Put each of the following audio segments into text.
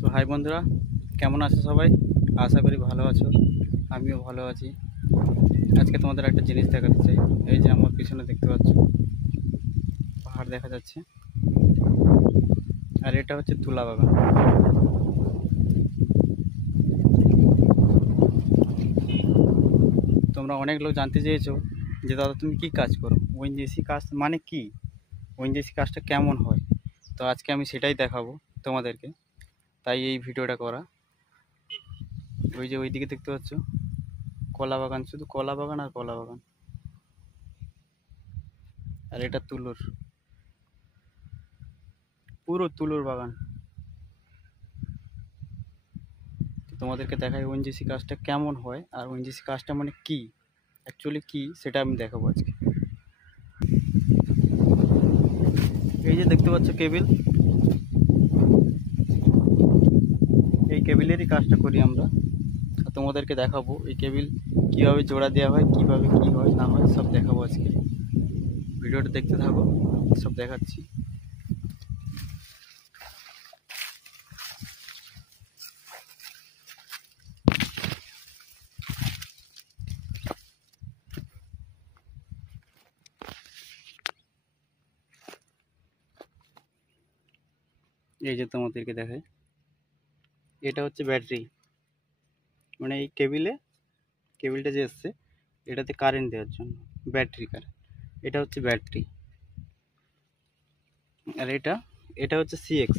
তো হাই বন্ধুরা, কেমন আছো সবাই? আশা করি ভালো আছো। আমিও ভালো আছি। আজকে তোমাদের একটা জিনিস দেখাতে চাই। এই যে আমার পিছনে দেখতে পাচ্ছ পাহাড় দেখা যাচ্ছে, আর এটা হচ্ছে তুলা বাগান। তোমরা অনেক লোক জানতে চেয়েছো যে দাদা তুমি কি কাজ করো, ওএনজিসি কাজ মানে কি, ওএনজিসি কাজটা কেমন হয়। তো আজকে আমি সেটাই দেখাবো তোমাদেরকে, তাই এই ভিডিওটা করা। ওই যে ওইদিকে দেখতে পাচ্ছ কলা বাগান, শুধু কলা বাগান আর কলা বাগান। আর এটা তুলোর, পুরো তুলোর বাগান। তো তোমাদেরকে দেখাই ওএনজিসি কাজটা কেমন হয়, আর ওএনজিসি কাজটা মানে কি, অ্যাকচুয়ালি কি সেটা আমি দেখাবো আজকে। এই যে দেখতে পাচ্ছ কেবিল, এই কেবিলেরই কাজটা করি আমরা। আর তোমাদেরকে দেখাবো এই কেবিল কীভাবে জোড়া দেওয়া হয়, কীভাবে কী হয় না হয় সব দেখাবো আজকে। ভিডিওটা দেখতে থাকো, সব দেখাচ্ছি। এই যে তোমাদেরকে দেখাই, এটা হচ্ছে ব্যাটারি, মানে এই কেবিলটা যে এসছে এটাতে কারেন্ট দেওয়ার জন্য, ব্যাটারি কারেন্ট। এটা হচ্ছে ব্যাটারি। আর এটা হচ্ছে সিএক্স।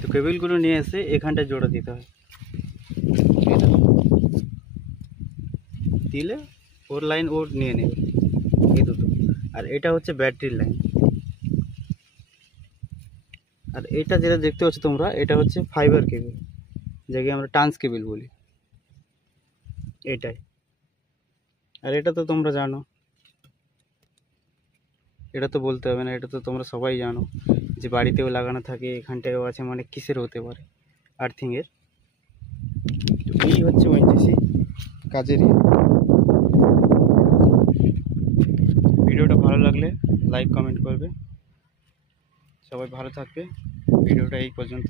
তো কেবিলগুলো নিয়ে এসে এখানটা জোড়া দিতে হয়, এটা দিলে ওর লাইন ওর নিয়ে নেবে, এই দুটো। আর এটা হচ্ছে ব্যাটারির লাইন। আর এটা যেটা দেখতে পাচ্ছ তোমরা, এটা হচ্ছে ফাইবার কেবিল, যাকে আমরা ট্রান্স কেবিল বলি, এটাই। আর এটা তো তোমরা জানো, এটা তো বলতে হবে না, এটা তো তোমরা সবাই জানো যে বাড়িতেও লাগানো থাকে, এখানটায়ও আছে, মানে কিসের হতে পারে, আর্থিংয়ের। তো এই হচ্ছে ওএনজিসি কাজের ইয়ে। ভিডিওটা ভালো লাগলে লাইক কমেন্ট করবে। সবাই ভালো থাকবে। ভিডিওটা এই পর্যন্ত।